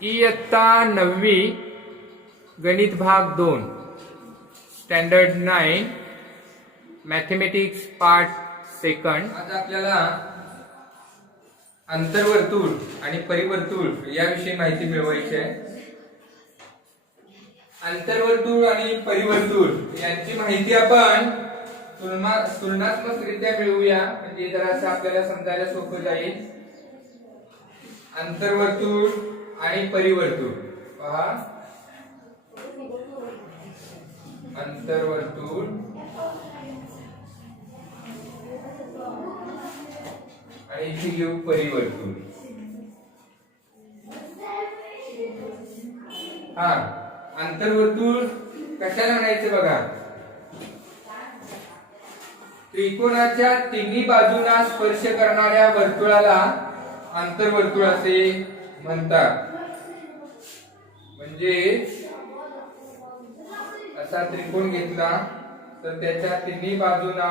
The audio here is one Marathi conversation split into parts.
इयत्ता 9वी गणित भाग 2 स्टँडर्ड 9 मॅथेमॅटिक्स पार्ट सेकंड। आज आपल्याला अंतर्वर्तुळ आणि परिवर्तुळ याविषयी माहिती मिळवायची आहे। अंतर्वर्तुळ आणि परिवर्तुळ यांची माहिती आपण तुलनात्मकरित्या मिळवूया, म्हणजे जरासं आपल्याला समजायला सोपं जाईल। अंतर्वर्तुळ आणि परिवर्तुळ पहा, अंतर्वर्तुळ आणि इथे घेऊ परिवर्तुळ। हा, अंतर्वर्तुळ कशाला म्हणायचं बघा, त्रिकोणाच्या तिन्ही बाजूंना स्पर्श करणाऱ्या वर्तुळाला अंतर्वर्तुळ असे म्हणतात। म्हणजे असा त्रिकोण घेतला तर त्याच्या तिन्ही बाजूंना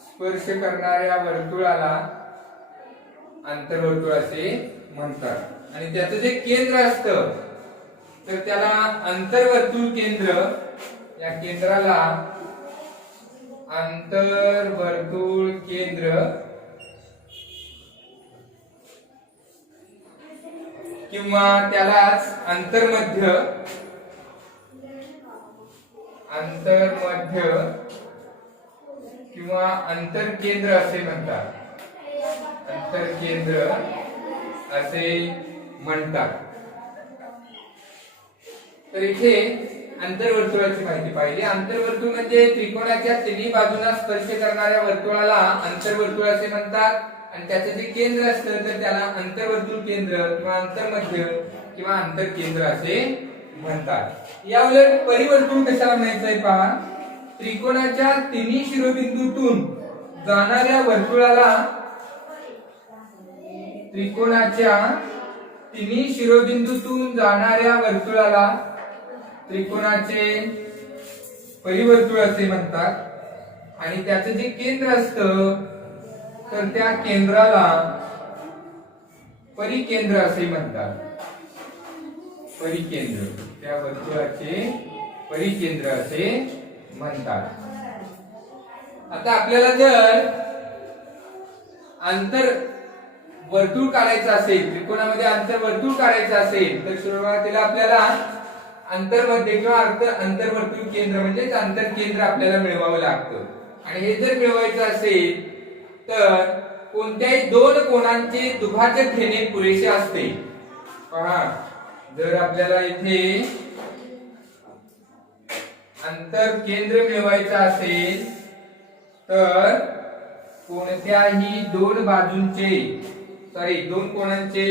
स्पर्श करणाऱ्या वर्तुळाला अंतर्वर्तुळ असे म्हणतात। आणि त्याचं जे केंद्र असतं तर त्याला अंतर्वर्तुळ केंद्र, या केंद्राला अंतर्वर्तुळ केंद्र किंवा त्यालाच अंतर्मध्य किंवा अंतरकेंद्र असे म्हणतात। अंतरकेंद्र असे म्हणतात। तर इथे अंतर्वर्तुळाची माहिती पाहिली। अंतर्वर्तुळ म्हणजे त्रिकोणाच्या तिन्ही बाजूंना स्पर्श करणाऱ्या वर्तुळाला अंतर्वर्तुळ असे म्हणतात। आणि त्याचं जे केंद्र असतं तर त्याला अंतर्वर्तुळ केंद्र किंवा अंतर्मध्य किंवा अंतरकेंद्र असे म्हणतात। या उलट परिवर्तुळ कशाला म्हणायचंय पहा, त्रिकोणाच्या तिन्ही शिरोबिंदूतून जाणाऱ्या वर्तुळाला, त्रिकोणाच्या तिन्ही शिरोबिंदूतून जाणाऱ्या वर्तुळाला त्रिकोणाचे परिवर्तुळ असे म्हणतात। आणि त्याचं जे केंद्र असतं तर त्या केंद्राला परिकेंद्र असे म्हणतात। परिकेंद्र, त्या वर्तुळाचे परिकेंद्र असे म्हणतात। आता आपल्याला जर अंतर वर्तुळ काढायचं असेल, त्रिकोणामध्ये अंतर्वर्तुळ काढायचं असेल तर सुरुवातीला आपल्याला अंतर्मध्य किंवा अंतर्वर्तुळ केंद्र म्हणजे अंतरकेंद्र आपल्याला मिळवावं लागतं। आणि हे जर मिळवायचं असेल तर कोणत्याही दोन कोनांचे दुभाजक घेणे पुरेसे असते। पहा, जर आपल्याला इथे अंतरकेंद्र मिळवायचं असेल तर कोणत्याही दोन कोनांचे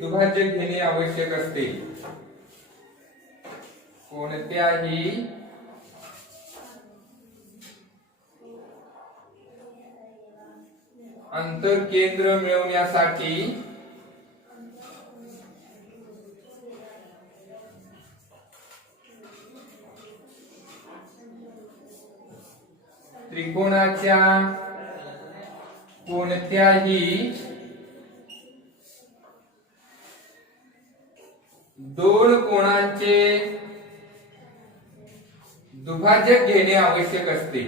दुभाजक घेणे आवश्यक असते। कोणत्याही अंतरकेंद्र मिळवण्यासाठी त्रिकोणाच्या कोणत्याही दोन कोनांचे दुभाजक घेणे आवश्यक असते।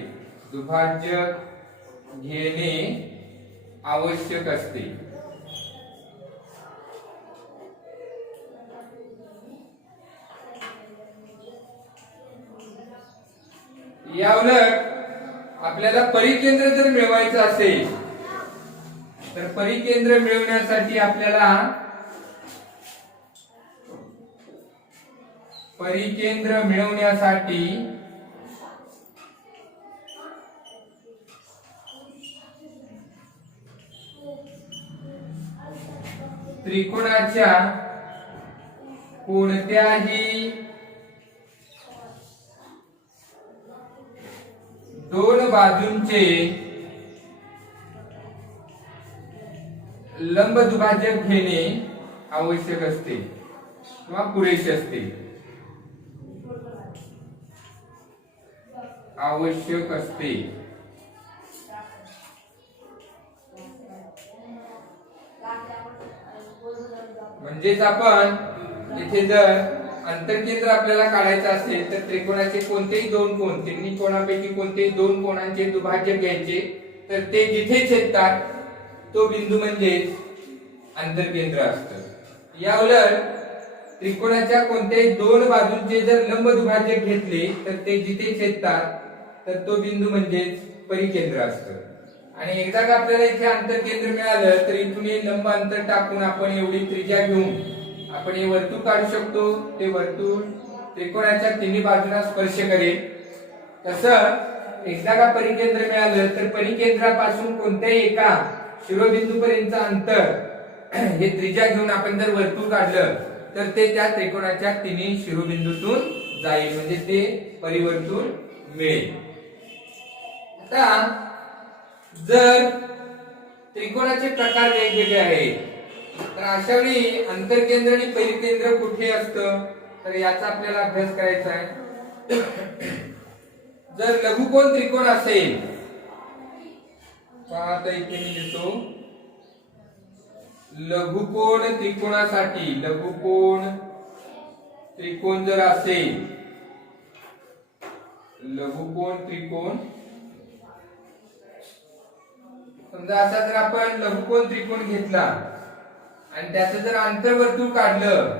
दुभाजक घेणे आवश्यक असते। याउलट आपल्याला परिकेंद्र जर मिळवायचं असेल तर परिकेंद्र मिळवण्यासाठी आपल्याला त्रिकोणाच्या कोणत्याही दोन बाजूंचे लंब दुभाजक घेणे आवश्यक असते किंवा पुरेसे असते। म्हणजेच आपण इथे जर अंतरकेंद्र आपल्याला काढायचं असेल तर त्रिकोणाचे कोणतेही दोन कोन, तिन्ही कोणापैकी कोणतेही दोन कोणांचे दुभाजक घ्यायचे, तर ते जिथे छेदतात तो बिंदू म्हणजे अंतरकेंद्र असतं. या उलट त्रिकोणाच्या कोणत्याही दोन बाजूंचे जर लंब दुभाजक घेतले तर ते जिथे छेदतात तर तो बिंदू म्हणजे परिकेंद्र असतं. आणि एकदा का आपल्याला इथे अंतरकेंद्र मिळालं तर इथून हे लंब अंतर टाकून आपण एवढी त्रिज्या घेऊन आपण हे वर्तुळ काढू शकतो. ते वर्तुळ त्रिकोणाच्या तिन्ही बाजूंना स्पर्श करेल. तसं एकदा का परिकेंद्र मिळालं तर परिकेंद्रापासून कोणत्याही एका शिरोबिंदू पर्यंतचं अंतर हे त्रिज्या घेऊन आपण जर वर्तुळ काढलं तर ते त्या त्रिकोणाच्या तिन्ही शिरोबिंदूतून जाईल, म्हणजे ते परिवर्तुळ मिळेल. आता जर त्रिकोणाचे प्रकार वेगवेगळे आहेत तर अशा वेळी अंतरकेंद्र आणि परिकेंद्र कुठे असतं तर याचा आपल्याला अभ्यास करायचा आहे. जर लघुकोन त्रिकोण असेल, पहा आता इथे मी लिहितो, लघुकोन त्रिकोणासाठी लघुकोन त्रिकोण जर असेल, लघुकोन त्रिकोण समजा असा जर आपण लघुकोन त्रिकोण घेतला आणि त्याचं जर अंतर्वर्तुळ काढलं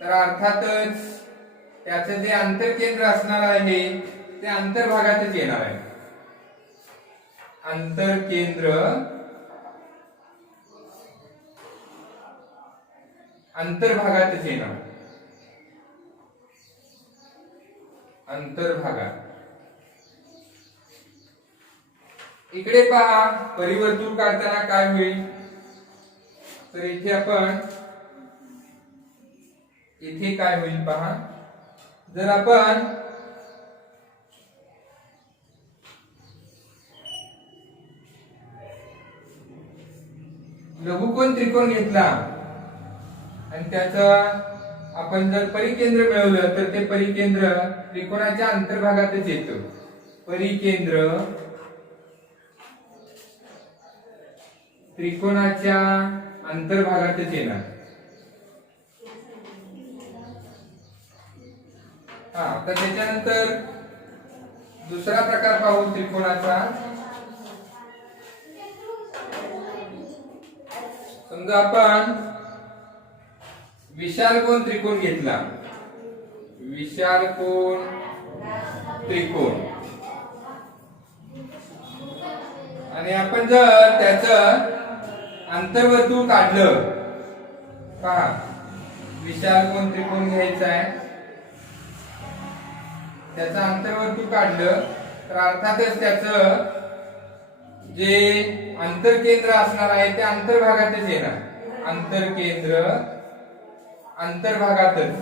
तर अर्थातच त्याचं जे अंतरकेंद्र असणार आहे ते अंतर्भागातच येणार आहे. अंतरकेंद्र अंतर्भागातच येणार, अंतर्भागात. इकडे पहा परिवर्तुळ काढताना काय होईल तर इथे आपण इथे काय होईल पहा, जर आपण लघुकोन त्रिकोण घेतला आणि त्याचा आपण जर परिकेंद्र मिळवलं तर ते परिकेंद्र त्रिकोणाच्या अंतर्भागातच येतं. परिकेंद्र त्रिकोणाच्या अंतर्भागातच येणार. तर त्याच्यानंतर दुसरा प्रकार पाहू त्रिकोणाचा. समजा आपण विशालकोन त्रिकोण घेतला, विशालकोन त्रिकोण, आणि आपण जर त्याचं अंतर्वर्तुळ काढलं, पहा विशालकोन त्रिकोण घ्यायचा आहे, त्याचं अंतर्वर्तुळ काढलं तर अर्थातच त्याचं जे अंतरकेंद्र असणार आहे ते अंतर्भागातच येणार. अंतरकेंद्र अंतर्भागातच.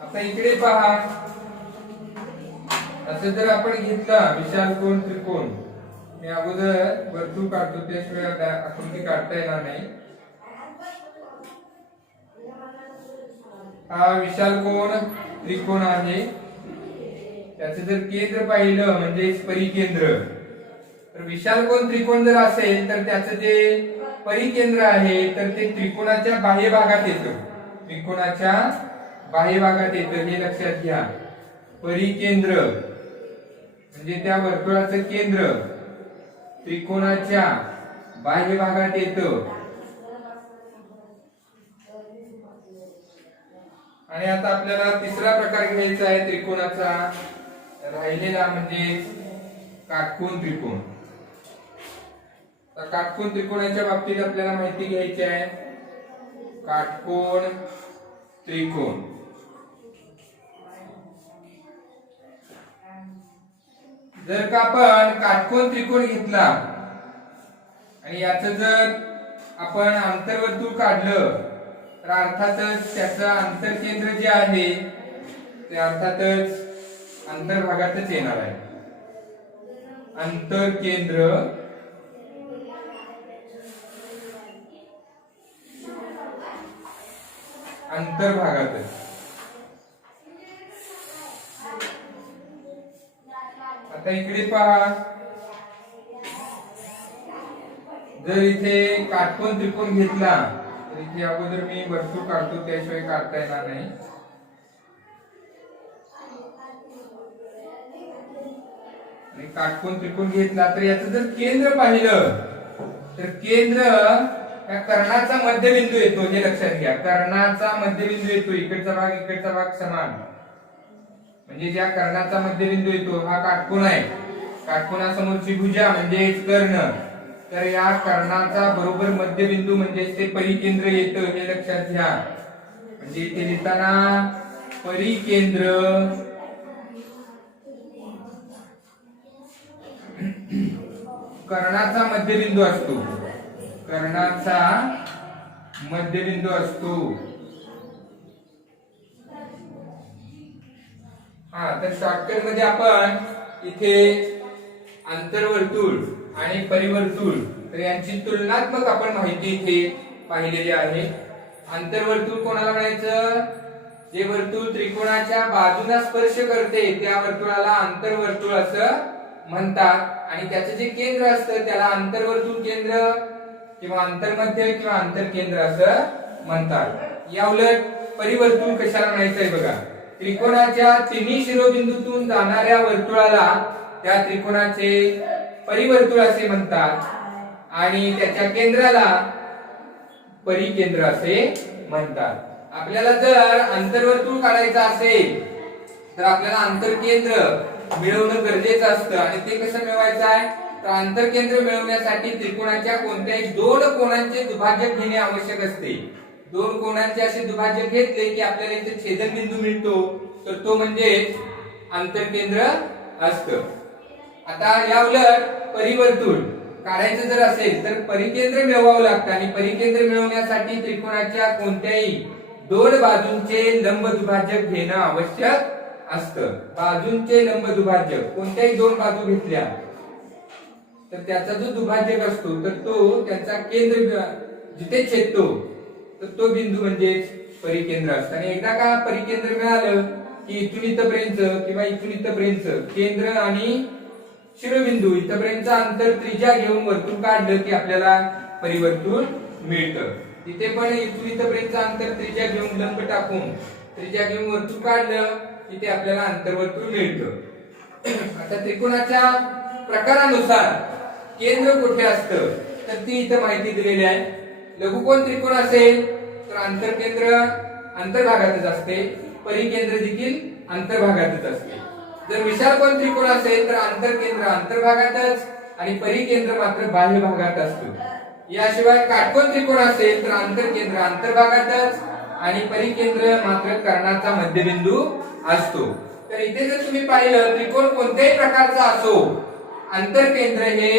आता इकडे पहा, असं जर आपण घेतला विशालकोन त्रिकोण, मी अगोदर वर्तुळ काढतो त्याशिवाय आकृती काढता येणार नाही. हा विशालकोन त्रिकोण आहे, त्याचं जर केंद्र पाहिलं म्हणजे परिकेंद्र, तर विशालकोन त्रिकोण जर असेल तर त्याचं जे परिकेंद्र आहे तर ते त्रिकोणाच्या बाह्य भागात येतं. त्रिकोणाच्या बाह्य भागात येतं हे लक्षात घ्या. परिकेंद्र म्हणजे त्या वर्तुळाचं केंद्र त्रिकोणाच्या बाह्य भागात येतं. आणि आता आपल्याला तिसरा प्रकार घ्यायचा आहे त्रिकोणाचा राहिलेला, म्हणजे काटकोन त्रिकोण. तर काटकोन त्रिकोणाच्या बाबतीत आपल्याला माहिती घ्यायची आहे. काटकोन त्रिकोण जर का आपण काटकोन त्रिकोण घेतला आणि याचं जर आपण अंतर्वर्तुळ काढलं तर अर्थातच त्याचं अंतरकेंद्र जे आहे ते अर्थातच अंतर्भागातच येणार आहे. अंतरकेंद्र अंतर्भागातच. आता इकडे पहा, जर इथे काटकोन त्रिकोण घेतला तर इथे अगोदर मी वर्तुळ काढतो, त्याशिवाय काढता येणार नाही. आणि काटकोन त्रिकोण घेतला तर याचं जर केंद्र पाहिलं तर केंद्र या कर्णाचा मध्यबिंदू येतो. हे लक्षात घ्या, कर्णाचा मध्यबिंदू येतो. इकडचा भाग समान, म्हणजे ज्या कर्णाचा मध्यबिंदू येतो हा काटकोन आहे. काटकोनासमोरची भुजा म्हणजेच कर्ण. तर या कर्णाचा बरोबर मध्यबिंदू म्हणजे ते परिकेंद्र येतं, हे लक्षात घ्या. म्हणजे इथे लिहिताना परिकेंद्र कर्णाचा मध्यबिंदू असतो. कर्णाचा मध्यबिंदू असतो. तर शॉर्टकट मध्ये आपण इथे अंतर्वर्तुळ आणि परिवर्तुळ तर यांची तुलनात्मक आपण माहिती इथे पाहिलेली आहे. अंतर्वर्तुळ कोणाला म्हणायचं? जे वर्तुळ त्रिकोणाच्या बाजूला स्पर्श करते त्या वर्तुळाला अंतर्वर्तुळ असं म्हणतात. आणि त्याचं जे केंद्र असतं त्याला अंतर्वर्तुळ केंद्र किंवा अंतर्मध्य किंवा अंतरकेंद्र असं म्हणतात. या उलट परिवर्तुळ कशाला म्हणायचंय बघा, त्रिकोणाच्या तिन्ही शिरोबिंदूतून जाणाऱ्या वर्तुळाला त्या त्रिकोणाचे परिवर्तुळ असे म्हणतात आणि त्याच्या केंद्राला परिकेंद्र असे म्हणतात. आपल्याला जर अंतर्वर्तुळ काढायचं असेल तर आपल्याला अंतरकेंद्र मिळवणं गरजेचं असतं. आणि ते कसं मिळवायचं आहे? तर अंतरकेंद्र मिळवण्यासाठी त्रिकोणाच्या कोणत्याही दोन कोनांचे दुभाजक घेणे आवश्यक असते. दोन कोनांचे असे दुभाजक घेतले की आपल्याला इथे छेदनबिंदू मिळतो, तर तो म्हणजे अंतरकेंद्र असतं. आता या उलट परिवर्तुळ काढायचं जर असेल तर परिकेंद्र मिळवावं लागतं. आणि परिकेंद्र मिळवण्यासाठी त्रिकोणाच्या कोणत्याही दोन बाजूंचे लंब दुभाजक घेणं आवश्यक असतं. बाजूंचे लंब दुभाजक कोणत्याही दोन बाजू घेतल्या तर त्याचा जो दुभाजक असतो तर तो त्याचा केंद्र जिथे छेदतो तर तो बिंदू म्हणजे परिकेंद्र असतं. आणि एकदा का परिकेंद्र मिळालं की इथून इथपर्यंत किंवा इथून इथपर्यंत केंद्र आणि शिरोबिंदू इथपर्यंतचं अंतर त्रिज्या घेऊन वर्तुळ काढलं की आपल्याला परिवर्तुळ मिळतं. तिथे पण इथून इथपर्यंतचं अंतर त्रिज्या घेऊन लंब टाकून त्रिज्या घेऊन वर्तुळ काढलं की ते आपल्याला अंतर्वर्तुळ मिळतं. आता त्रिकोणाच्या प्रकारानुसार केंद्र कुठे असतं तर ती इथं माहिती दिलेली आहे. लघुकोन त्रिकोण असेल तर अंतरकेंद्र अंतर्भागातच असते, परिकेंद्र देखील अंतर्भागातच असते. जर विशालकोन त्रिकोण असेल तर अंतरकेंद्र अंतर्भागातच आणि परिकेंद्र मात्र बाह्य भागात असतं. याशिवाय काटकोन त्रिकोण असेल तर अंतरकेंद्र अंतर्भागातच आणि परिकेंद्र मात्र कर्णाचा मध्यबिंदू असतो. तर इथे जर तुम्ही पाहिलं त्रिकोण कोणत्याही प्रकारचा असो अंतरकेंद्र हे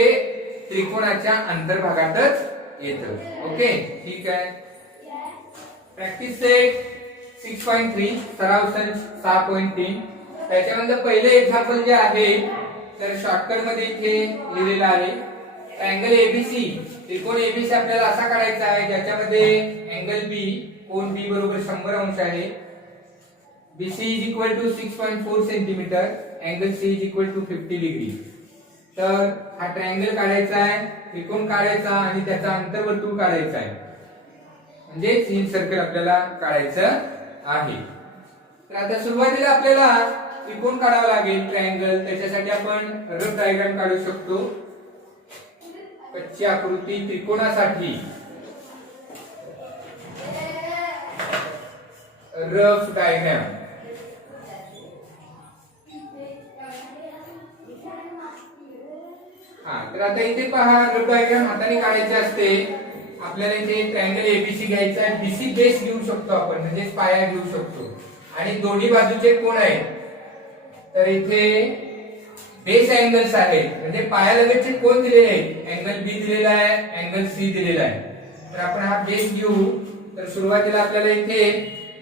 त्रिकोणाच्या अंतर्भागातच येतं. ओके, ठीक आहे. प्रॅक्टिस सेट 6.3 सराव संच 6.3. त्याच्यानंतर पहिले एक्झाम्पल जे आहे तर शॉर्टकट मध्ये इथे लिहिलेलं आहे. ट्रायंगल एबीसी त्रिकोण एबीसी आपल्याला असा काढायचा आहे ज्याच्यामध्ये अँगल बी कोन बी बरोबर 100 अंश आहे. BC is equal to 6.4 centimetre, angle C is equal to 50 degree. तर हा ट्रायंगल काढायचा आहे, त्रिकोण काढायचा आणि त्याचा अंतर्वर्तुळ काढायचा आहे, म्हणजे ही सर्कल आपल्याला काढायचं आहे. तर आता सुरुवातीला आपल्याला त्रिकोण काढावा लागेल ट्रायंगल. त्याच्यासाठी आपण रफ डायग्राम काढू शकतो. कच्ची आकृती त्रिकोणासाठी रफ डायग्राम. तर आता इथे पहा, रफ डायग्राम हाताने काढायचे असते. आपल्याला इथे ट्रायंगल एबीसी घ्यायचा आहे. बीसी बेस घेऊ शकतो आपण, म्हणजे पाया घेऊ शकतो आणि दोन्ही बाजूचे कोण आहेत तर इथे बेस अँगल्स आहेत, म्हणजे पायालगतचे कोण दिलेले आहेत. अँगल बी दिलेला आहे, अँगल सी दिलेला आहे. तर आपण हा बेस घेऊ. तर सुरुवातीला आपल्याला इथे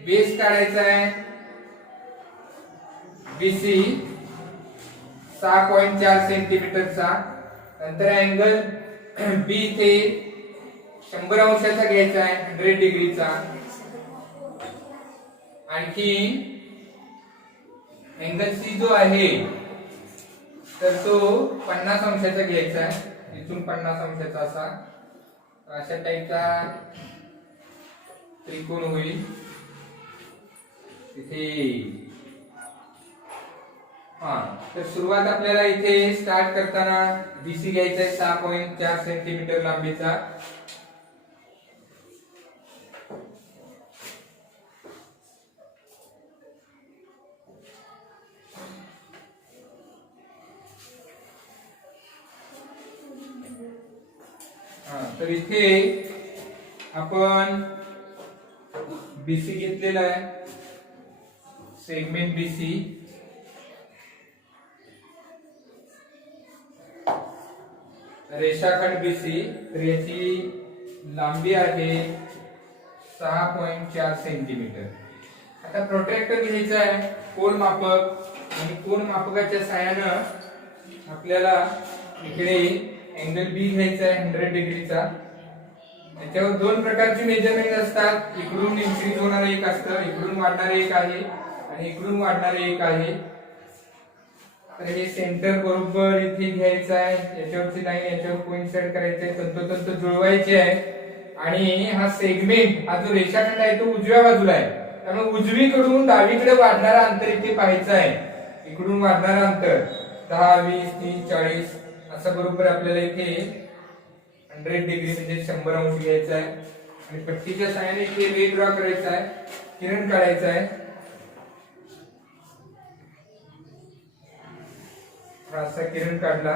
बेस काढायचा आहे बीसी 6.4 सेंटीमीटरचा. नंतर अँगल बी इथे 100 अंशाचा घ्यायचा आहे, 100 डिग्रीचा. आणखी अँगल सी जो आहे तर तो 50 अंशाचा घ्यायचा आहे, इथून 50 अंशाचा असा अशा टाईपचा त्रिकोण होईल इथे. हा, तर सुरुवात आपल्याला इथे स्टार्ट करताना बीसी घ्यायचा आहे 6.4 सेंटीमीटर लांबीचा. तर इथे आपण बीसी घेतलेला आहे, सेगमेंट बीसी. रेषाखंड बीसी, तर याची लांबी आहे 6.4 सेंटीमीटर. आता प्रोट्रॅक्टर घ्यायचा आहे कोन मापक, आणि कोन मापकाच्या साहाय्याने आपल्याला इकडे अँगल बी घ्यायचा आहे 100 डिग्रीचा. याच्यावर दोन प्रकारचे मेजरमेंट असतात, इकडून इन्क्रीज होणारे एक असतं, इकडून वाढणारे एक आहे, आणि इकडून वाढणारे एक आहे. तर हे सेंटर बरोबर इथे घ्यायचं आहे, याच्यावरची लाईन याच्यावर कोइन्साइड करायचं आहे, तंतोतंत जुळवायचे आहे. आणि हा सेगमेंट, हा जो रेषाखंड आहे तो उजव्या बाजूला आहे, त्यामुळे उजवीकडून डावीकडे वाढणारा अंतर इथे पाहायचं आहे. इकडून वाढणारा अंतर 10, 20, 30, 40 असं बरोबर आपल्याला इथे 100 डिग्री म्हणजे 100 अंश घ्यायचा आहे. आणि पट्टीच्या साहाय्याने इथे रे ड्रॉ करायचा आहे, किरण काढायचा आहे. असा किरण काढला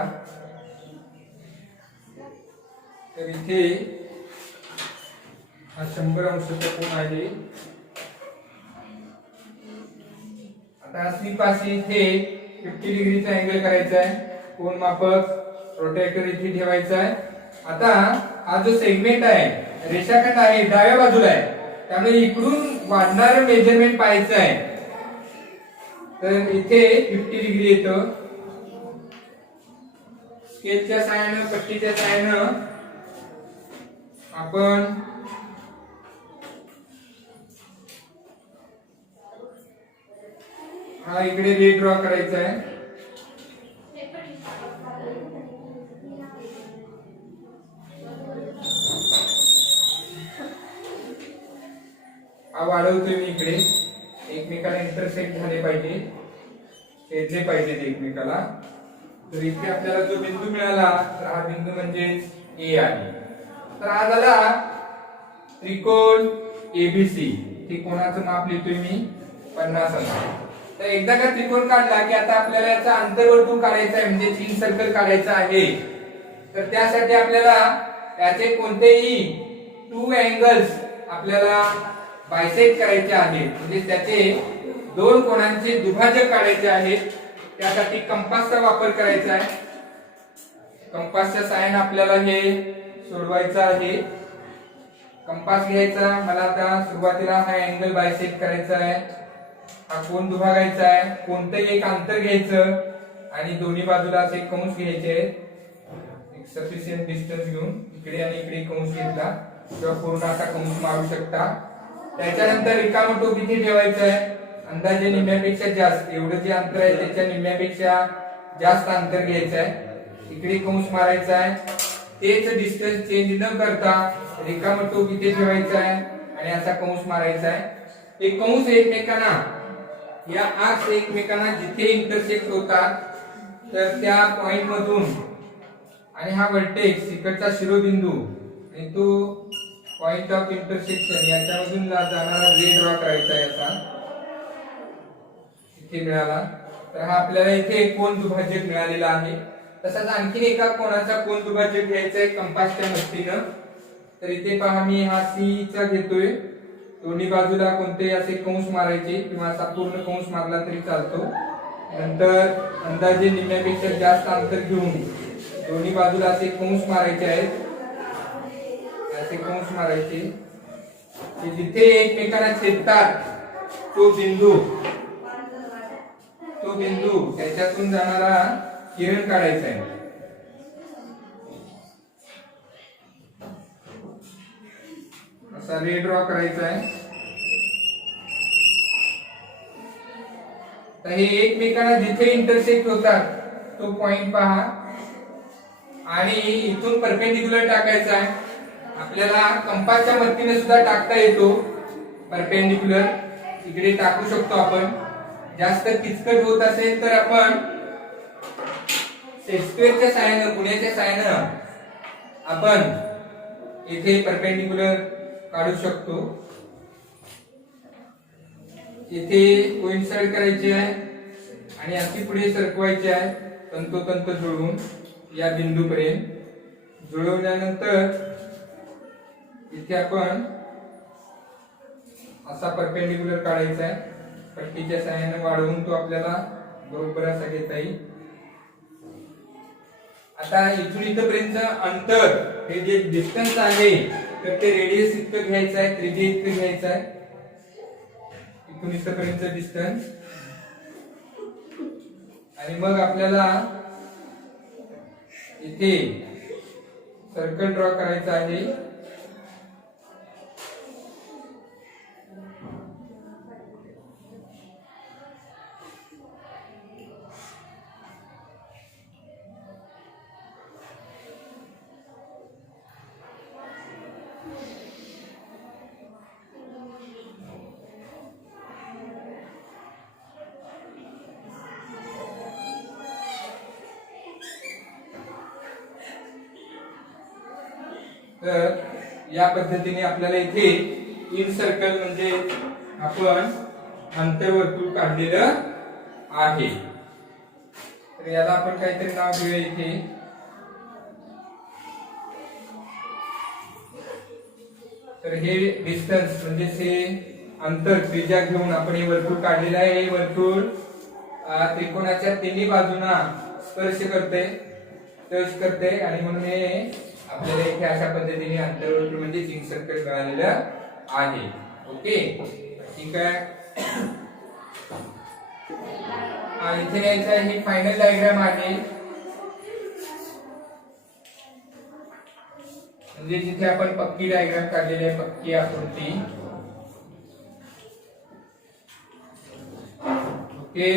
तर इथे हा 100 अंशाचा कोन आहे. आता सी पाशी इथे 50 डिग्रीचा अँगल करायचा आहे, कोन मापक प्रोट्रॅक्टर इथे ठेवायचा आहे. आता हा जो सेगमेंट आहे, रेषाखंड आहे, डाव्या बाजूला आहे, त्यामुळे इकडून वाढणारं मेजरमेंट पाहायचं आहे. तर इथे 50 डिग्री येतं. स्केलच्या साहाय्याने, पट्टीच्या साहाय्याने आपण हा इकडे रे ड्रॉ करायचा आहे. हा वाढवतोय मी इकडे, एकमेकाला इंटरसेक्ट झाले पाहिजे, छेदले पाहिजेत एकमेकाला. तर इथे आपल्याला जो बिंदू मिळाला, तर हा बिंदू म्हणजे ए आहे. तर हा झाला त्रिकोण एबीसी. ते कोणाचं माप लिहितोय मी 50 अंश. तर एकदा का त्रिकोण काढला की आता आपल्याला याचा अंतर्वर्तुळ काढायचा आहे, म्हणजे 3 सर्कल काढायचं आहे. तर त्यासाठी आपल्याला याचे कोणतेही 2 अँगल्स आपल्याला बायसेक्ट करायचे आहेत, म्हणजे त्याचे 2 कोनांचे दुभाजक काढायचे आहेत. त्यासाठी कंपासचा वापर करायचा आहे. कंपासच्या साहाय्याने आपल्याला हे सोडवायचं आहे. कंपास घ्यायचा, मला आता सुरुवातीला हा अँगल बायसेक्ट करायचा आहे, हा कोन दुभागायचा आहे. कोणतंही एक अंतर घ्यायचं आणि दोन्ही बाजूला असे कंस घ्यायचे आहेत. एक सफिशियंट डिस्टन्स घेऊन इकडे आणि इकडे कंस घेतला किंवा पूर्ण असा कंस मारू शकता. त्याच्यानंतर रिकामं टोक इथे ठेवायचं आहे, अंदाजे निम्म्यापेक्षा जास्त, एवढं जे अंतर आहे त्याच्या निम्म्यापेक्षा जास्त अंतर घ्यायचं आहे. इकडे कंस मारायचा आहे. तेच डिस्टन्स चेंज न करता रिकामं टोक इथे ठेवायचं आहे आणि असा कंस मारायचा आहे. हे कंस एकमेकांना, या आर्क्स एकमेकांना जिथे इंटरसेक्ट होतात तर त्या पॉइंट मधून, आणि हा व्हर्टेक्स इकडचा शिरोबिंदू आणि तो पॉइंट ऑफ इंटरसेक्शन याच्यामधून जाणारा रे ड्रॉ करायचा आहे. असा इथे मिळाला. तर हा आपल्याला इथे कोन दुभाजक मिळालेला आहे. तसाच आणखीन एका कोणाचा कोन दुभाजक घ्यायचा आहे कंपासच्या मदतीने. तर इथे पहा मी हा सी चा घेतोय, दोन्ही बाजूला कोणते असे कंस मारायचे किंवा असा पूर्ण कंस मारला तरी चालतो. नंतर अंदाजे निम्म्यापेक्षा जास्त अंतर घेऊन दोन्ही बाजूला असे कंस मारायचे आहेत, असे कंस मारायचे की जिथे एकमेकांना छेदतात तो बिंदू त्याच्यातून जाणारा किरण काढायचा आहे. असा रे ड्रॉ करायचा आहे. तर हे एकमेकांना जिथे इंटरसेक्ट होतात तो पॉइंट पहा आणि इथून परपेंडिक्युलर टाकायचा आहे. आपल्याला कंपासच्या मदतीने सुद्धा टाकता येतो. परपेंडिक्युलर इकडे टाकू शकतो आपण. जास्त किचकट होत असेल तर आपण सेट स्क्वेअरच्या सहाय्याने, गुण्याच्या सहाय्याने आपण इथे परपेंडिक्युलर काढू शकतो. इथे कोइन्साइड करायची आहे आणि अशी पुढे सरकवायची आहे तंतोतंत जुळवून या बिंदूपर्यंत. जुळवल्यानंतर इथे आपण असा परपेंडिक्युलर काढायचा आहे. पट्टीच्या सहाय्याने वाढवून तो आपल्याला बरोबर असा घेता येईल. आता इथून इथपर्यंत अंतर, हे जे डिस्टन्स आहे तर ते रेडियस इतकं घ्यायचं आहे, त्रिज्या इतकं घ्यायचं आहे. इथून इथपर्यंत डिस्टन्स. आणि मग आपल्याला इथे सर्कल ड्रॉ करायचं आहे. तर या पद्धतीने आपल्याला इथे इन सर्कल म्हणजे आपण अंतर्वर्तुळ काढलेलं आहे. तर याला आपण काहीतरी नाव देऊया इथे. तर हे डिस्टन्स म्हणजे हे अंतर, त्रिज्या घेऊन आपण हे वर्तुळ काढलेलं आहे. हे वर्तुळ त्रिकोणाच्या तिन्ही बाजूंना स्पर्श करते आणि म्हणून हे आपल्याला इथे अशा पद्धतीने अंतर्वर्तुळ म्हणजे रिंग सर्कल मिळालेलं आहे. ओके, ठीक आहे. इथे यायचं आहे, ही फायनल डायग्राम आहे. म्हणजे जिथे आपण पक्की डायग्राम काढलेली आहे, पक्की आकृती. ओके.